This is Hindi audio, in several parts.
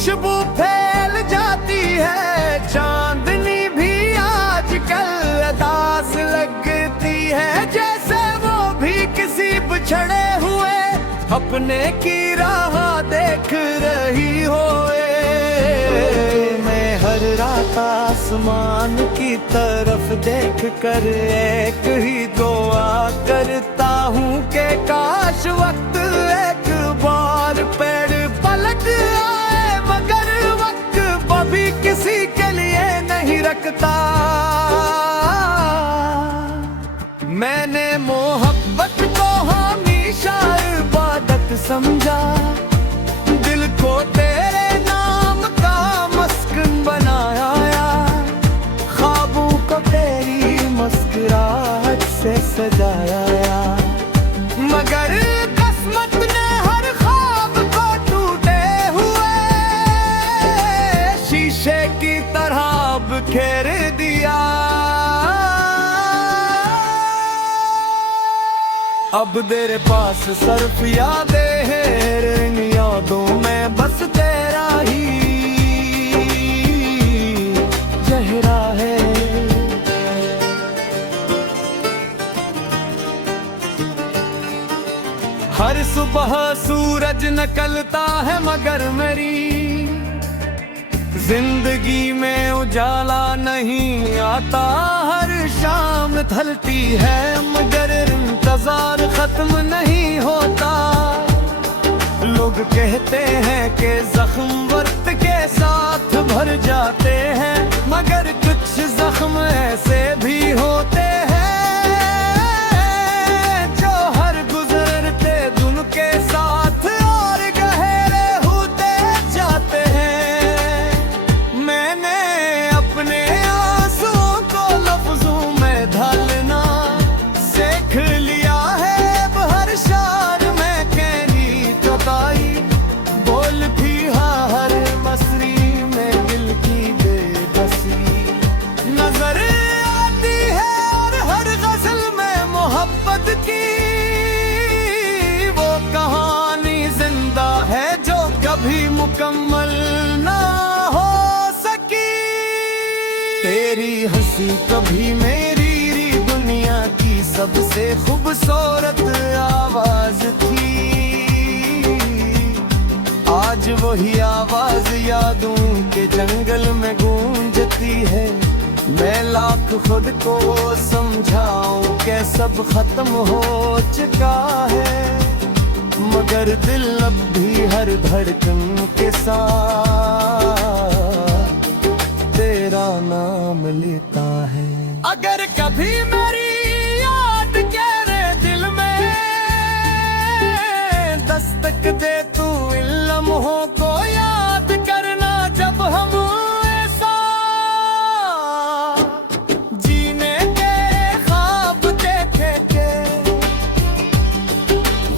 खुशबू फैल जाती है, चांदनी भी आजकल अदास लगती है, जैसे वो भी किसी बिछड़े हुए अपने की राह देख रही होए। मैं हर रात आसमान की तरफ देख कर एक ही दुआ करता हूँ कि काश वक्त एक बार पेड़ पलट आए, मगर वक्त कभी किसी के लिए नहीं रखता। मैंने मोहब्बत को हमेशा इबादत समझा, दिल को तेरे नाम का मस्कन बनाया, ख्वाबों को तेरी मुस्कुराहट से सजाया, मगर किस्मत ने हर ख्वाब को टूटे हुए शीशे की तरह बिखेर दिया। अब तेरे पास सिर्फ यादें हैं, इन यादों में बस तेरा ही चेहरा है। हर सुबह सूरज निकलता है, मगर मेरी जिंदगी में उजाला नहीं आता। हर शाम ढलती है, मगर इंतजार खत्म नहीं होता। लोग कहते हैं कि जख्म वक्त के साथ भर जाते हैं, मगर कुछ जख्म ऐसे भी होते हैं जो हर गुजरते दिन के साथ और गहरे होते जाते हैं। मैंने अपने आंसुओं को लफ्जों में ढालना सीख लिया है, हर शार में कहनी चौथाई बोल भी हर मसरी में दिल की बेबसी नजर आती है, और हर गजल में मोहब्बत की वो कहानी जिंदा है जो कभी मुकम्मल ना हो सकी। तेरी हंसी कभी मेरी दुनिया की सबसे खूबसूरत आवाज थी, आज वही आवाज यादों के जंगल में गूंजती है। मैं लाख खुद को समझाऊं कि सब खत्म हो चुका है, मगर दिल अब भी हर धड़कन के साथ तेरा नाम लेता है। अगर कभी मेरी याद तेरे दिल में दस्तक दे, तू इन लम्हों को याद करना जब हम ऐसा जीने के ख्वाब देखे थे।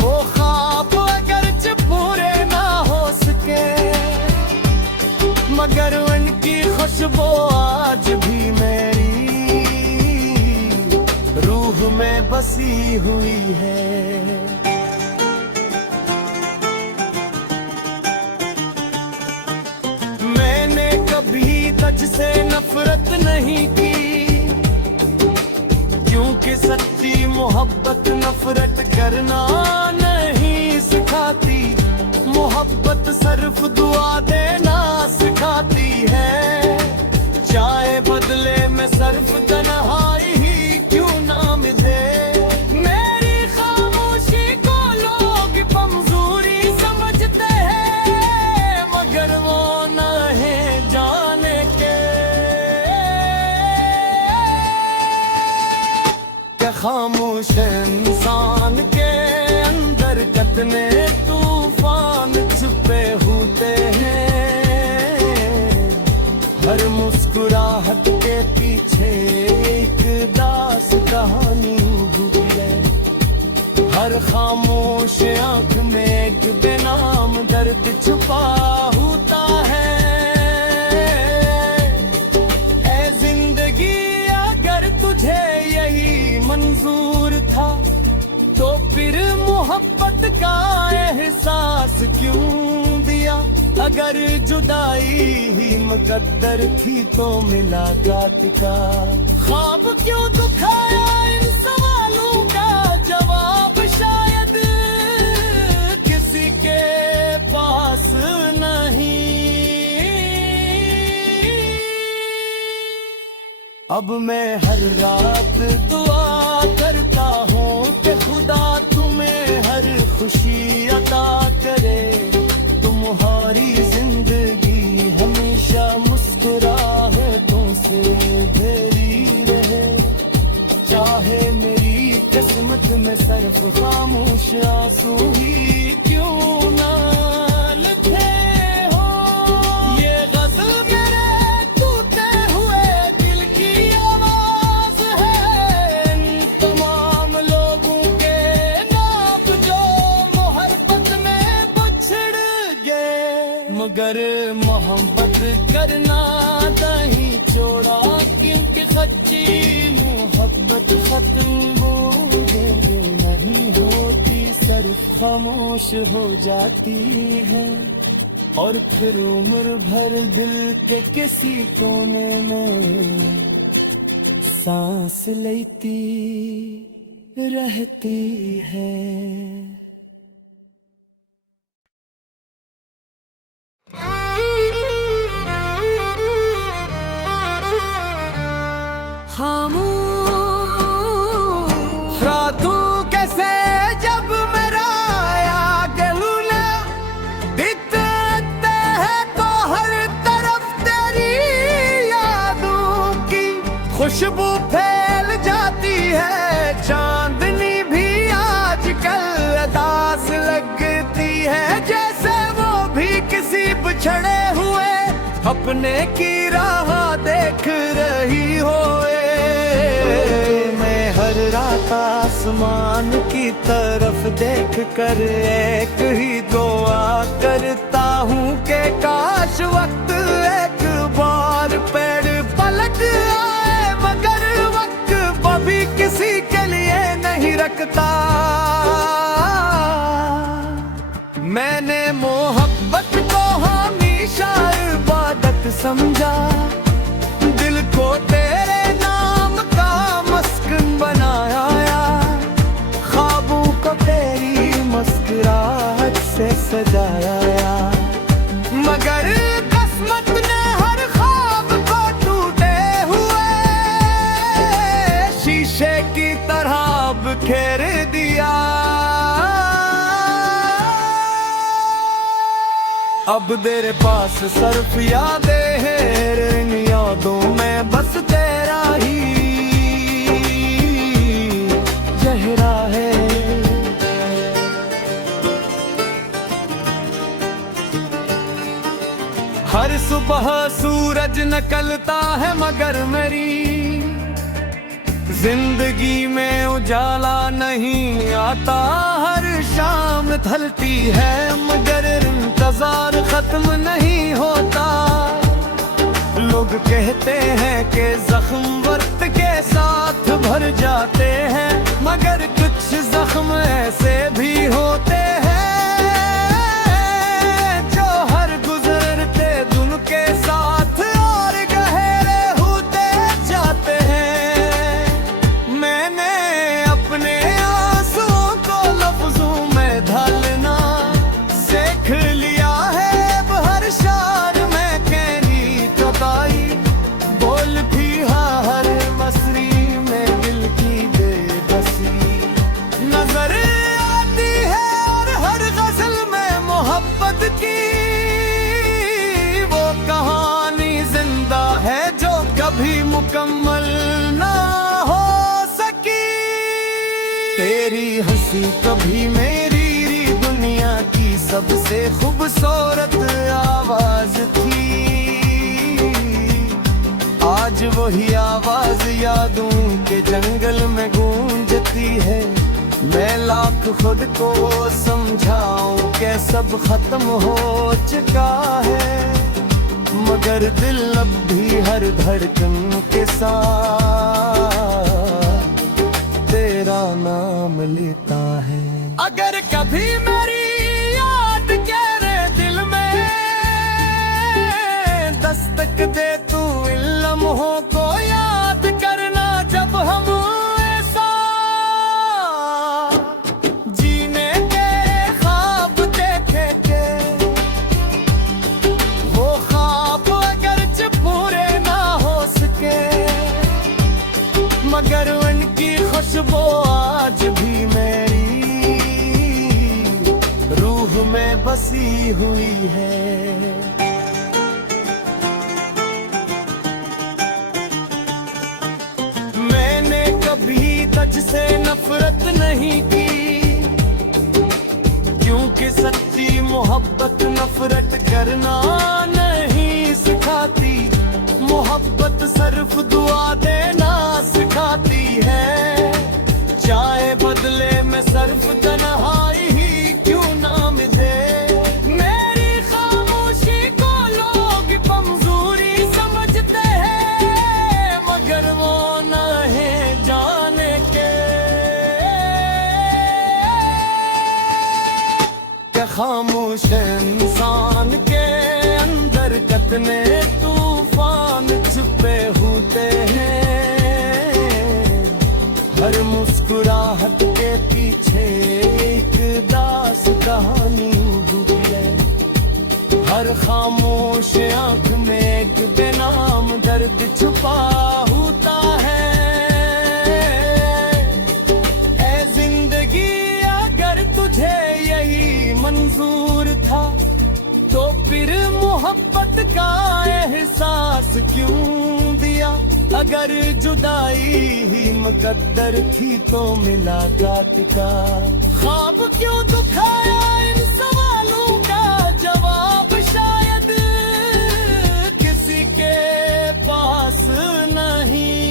वो ख्वाब अगरचे पूरे ना हो सके, मगर उनकी खुशबू आज भी मेरी रूह में बसी हुई है। मैंने कभी तुझसे नफरत नहीं की, क्योंकि सच्ची मोहब्बत नफरत करना नहीं सिखाती। मोहब्बत सिर्फ दुआ देना सिखाती है, चाहे बदले में सिर्फ तन्हाई ही क्यों ना मिले। मेरी खामोशी को लोग कमजोरी समझते हैं, मगर वो नहीं जाने के क्या खामोश इंसान के अंदर कितने तूफान छुपे होते हैं। हर मुस्कुराहट के पीछे एक दास कहानी होती है, हर खामोश आंख में एक बेनाम दर्द छुपा होता है। ऐ जिंदगी अगर तुझे यही मंजूर था, तो फिर मोहब्बत का एहसास क्यों दिया। दिया। अगर जुदाई ही मुकद्दर थी तो मिला गात का। ख्वाब क्यों दुखाया, इन सवालों का जवाब शायद किसी के पास नहीं। अब मैं हर रात दुआ करता हूँ कि खुदा तुम्हें हर खुशी अता करे। तुम्हारी जिंदगी हमेशा मुस्कुराहटों से भरी रहे। चाहे मेरी किस्मत में सिर्फ खामोश आंसू ही क्यों ना लिखे हो। ये गज़ल मेरे टूटे हुए दिल की आवाज है। इन तमाम लोगों के नाम जो मोहब्बत में बिछड़ गए। मगर मोहब्बत करना नहीं छोड़ा, क्योंकि सच्ची मोहब्बत खत्म नहीं होती, सिर्फ खामोश हो जाती है। और फिर उम्र भर दिल के किसी कोने में सांस लेती रहती है। रातों कैसे जब मेरा आया लूना दिखते हैं तो हर तरफ तेरी यादों की खुशबू फैल जाती है। चांदनी भी आजकल उदास लगती है, जैसे वो भी किसी बिछड़े हुए अपने की राह देख रही होए। मैं हर रात आसमान की तरफ देख कर एक ही दुआ करता हूँ कि काश वक्त एक बार पेड़ पलट आए। मगर वक्त कभी किसी के लिए नहीं रखता। मैंने मोहब्बत को हमेशा इबादत समझा, दिल को तेरे नाम का मस्कन बनाया। ख्वाबों को तेरी मुस्कुराहट से सजाया। मगर किस्मत ने हर ख्वाब को टूटे हुए शीशे की तरह बिखेर दिया। अब तेरे पास सिर्फ यादें हैं, इन यादों में बस तेरा ही चेहरा है। हर सुबह सूरज निकलता है मगर मेरी जिंदगी में उजाला नहीं आता। हर शाम ढलती है मगर इंतजार खत्म नहीं होता। लोग कहते हैं कि जख्म वक्त के साथ भर जाते हैं, मगर कुछ जख्म ऐसे भी होते हैं जो हर गुजरते दिन के साथ और गहरे होते जाते हैं। मैंने अपने आंसुओं को लफ्जों में ढालना सीख लिया है। अब हर शार में कहनी चौथाई बोलती हर मसरी में दिल की बेबसी नजर आती है। और हर गजल में मोहब्बत की वो कहानी जिंदा है जो कभी मुकम्मल ना हो सकी। तेरी हंसी कभी मेरी दुनिया की सबसे खूबसूरत आवाज थी। आज वही आवाज यादों के जंगल में गूंजती है। मैं लाख खुद को समझाऊं कि सब खत्म हो चुका है, मगर दिल अब भी हर धड़कन के साथ तेरा नाम लेता है। अगर कभी मेरी याद तेरे दिल में दस्तक दे तू इन लम्हों को याद करना जब हम ऐसा जीने के ख्वाब देखे थे। वो ख्वाब अगरचे पूरे ना हो सके मगर उनकी खुशबू आज भी मेरी रूह में बसी हुई है। मैंने कभी तुझसे नफरत नहीं की क्योंकि सच्ची मोहब्बत नफरत करना नहीं सिखाती। मोहब्बत सिर्फ दुआ देना सिखाती है। चाहे बदले में सिर्फ तन्हाई ही क्यों ना मिले। मेरी खामोशी को लोग कमजोरी समझते हैं मगर वो नहीं जाने के क्या खामोश इंसान के अंदर कितने तूफान छुपे होते हैं। हर मुस्कुराहट के पीछे एक दास कहानी होती है। हर खामोश आंख में एक बेनाम दर्द छुपा होता है। ऐ जिंदगी अगर तुझे यही मंजूर था तो फिर मोहब्बत का एहसास क्यों दिया। अगर जुदाई ही मुकद्दर थी तो मुलाकात का ख्वाब क्यों दुखाया। इन सवालों का जवाब शायद किसी के पास नहीं।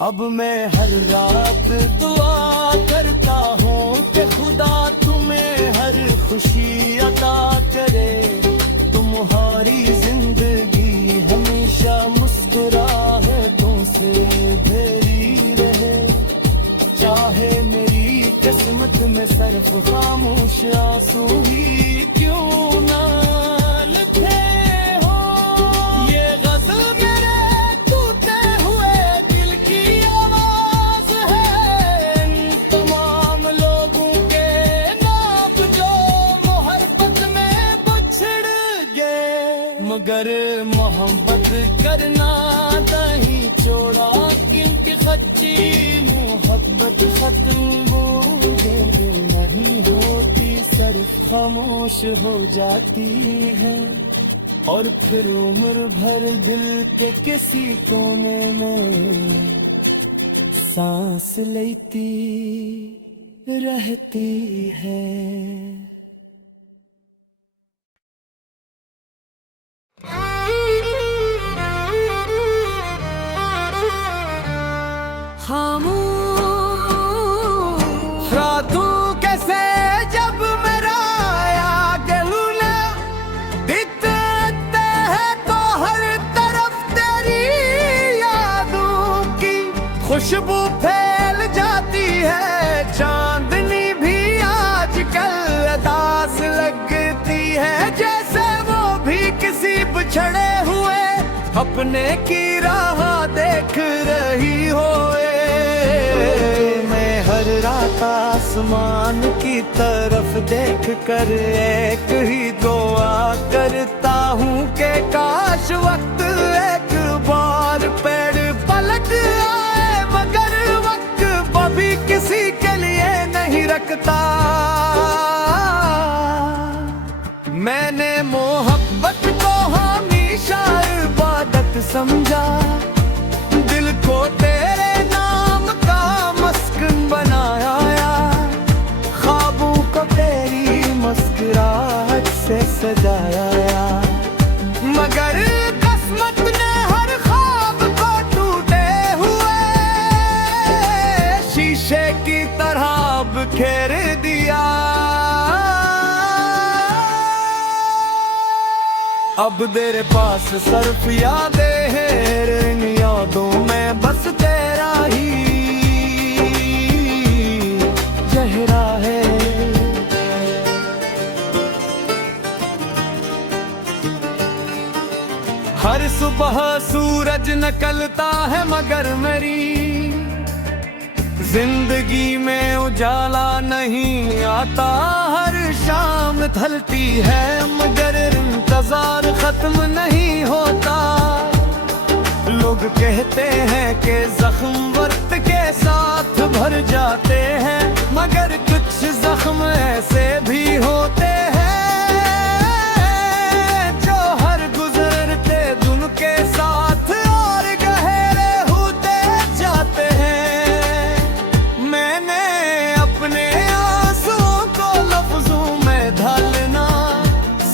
अब मैं हर रात दुआ करता हूँ कि खुदा तुम्हें हर खुशी अता करे। तुम्हारी जिंदगी हमेशा मुस्कुराहटों से भरी रहे। चाहे मेरी किस्मत में सिर्फ खामोश आंसू ही क्यों ना लिखे हो। ये गज़ल मेरे टूटे हुए दिल की आवाज है। इन तमाम लोगों के नाम जो मोहब्बत में बिछड़ गए मगर मोहब्बत करना नहीं छोड़ा क्योंकि सच्ची मोहब्बत खत्म नहीं होती सिर्फ खामोश हो जाती है। और फिर उम्र भर दिल के किसी कोने में सांस लेती रहती है। रातों कैसे जब मेरा आया गलूना दिखते हैं तो हर तरफ तेरी यादों की खुशबू फैल जाती है। चांदनी भी आजकल अदास लगती है जैसे वो भी किसी बिछड़े हुए अपने की राह देख रही होए। मैं हर रात आसमान की तरफ देख कर एक ही दुआ करता हूँ कि काश वक्त एक बार पेड़ पलट आए मगर वक्त कभी किसी के लिए नहीं रखता। मैंने मोहब्बत को हमेशा इबादत समझा। दिल को तेरे नाम का मस्कन बनाया। ख्वाबों को तेरी मुस्कुराहट से सजाया। मगर किस्मत ने हर ख्वाब को टूटे हुए शीशे की तरह बिखेर दिया। अब तेरे पास सिर्फ यादें हैं। इन यादों में बस तेरा ही चेहरा है। निकलता है मगर मेरी जिंदगी में उजाला नहीं आता, हर शाम ढलती है मगर इंतजार खत्म नहीं होता। लोग कहते हैं कि जख्म वक्त के साथ भर जाते हैं, मगर कुछ जख्म ऐसे भी होते हैं जो हर गुजरते दिन के साथ और गहरे होते जाते हैं। मैंने अपने आंसुओं को लफ्जों में ढालना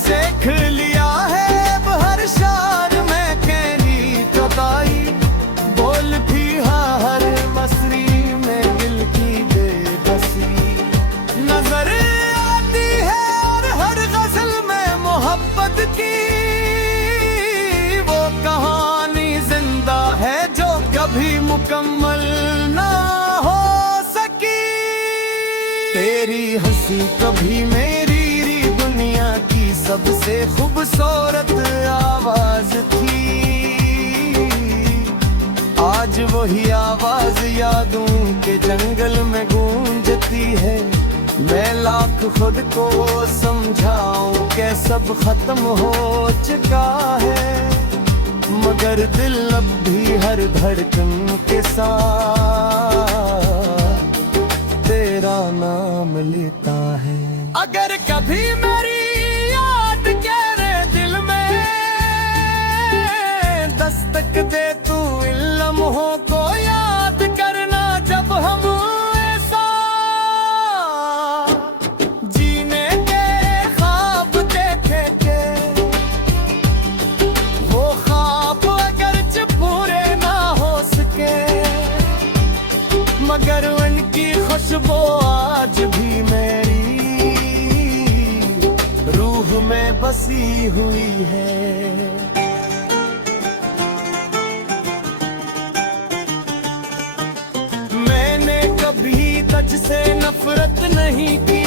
सीख लिया है, अब हर शार में कहनी चौथाई बोल भी हर मसरी में दिल की बेबसी नजर आती है, और हर गजल में मोहब्बत की वो कहानी जिंदा है जो कभी मुकम्मल ना हो सकी। तेरी हंसी कभी मेरी दुनिया की सबसे खूबसूरत आवाज थी, आज वही आवाज यादों के जंगल में गूंजती है। मैं लाख खुद को समझाऊं कि सब खत्म हो चुका है, मगर दिल अब भी हर धड़कन के साथ तेरा नाम लेता है। अगर कभी मेरी याद तेरे दिल में दस्तक दे तू, इन लम्हों को याद करना जब हम ऐसा जीने के ख्वाब देखे थे। वो ख्वाब अगरचे पूरे ना हो सके, मगर उनकी खुशबू आज भी मेरी रूह में बसी हुई है। मैंने कभी तुझसे नफरत नहीं की,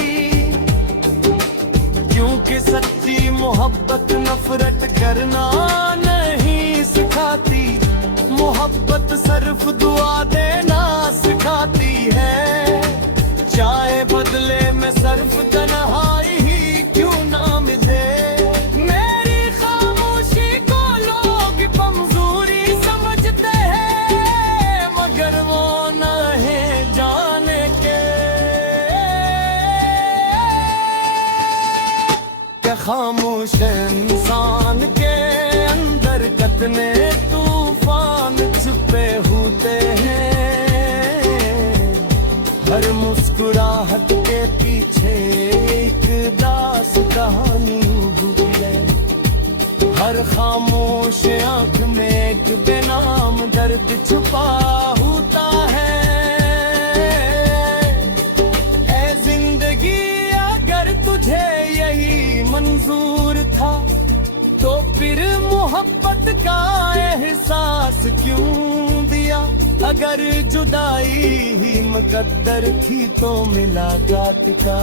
क्योंकि सच्ची मोहब्बत नफरत करना नहीं सिखाती। मोहब्बत सिर्फ दुआ देना सिखाती है, चाहे बदले में सिर्फ तन्हाई ही क्यों ना मिले। मेरी खामोशी को लोग कमजोरी समझते हैं, मगर वो नहीं जाने के कि खामोश इंसान के अंदर कितने तूफान छुपे होते हैं। हर मुस्कुराहट के पीछे एक दास कहानी है, हर खामोश आंख में एक बेनाम दर्द छुपा होता है। ऐ जिंदगी अगर तुझे यही मंजूर था, तो फिर मोहब्बत का एहसास क्यों दिया। अगर जुदाई ही मुकद्दर थी तो मिला गात का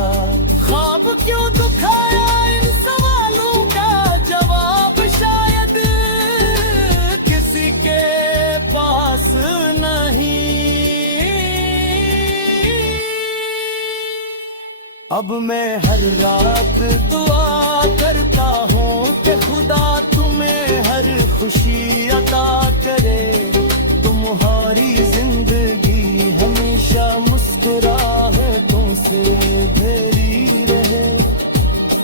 ख्वाब क्यों दुखाया। इन सवालों का जवाब शायद किसी के पास नहीं। अब मैं हर रात दुआ करता हूँ कि खुदा तुम्हें हर खुशी अता करे। तुम्हारी जिंदगी हमेशा मुस्कुराहटों से भरी रहे,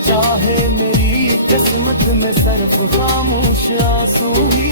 चाहे मेरी किस्मत में सिर्फ खामोश आंसू ही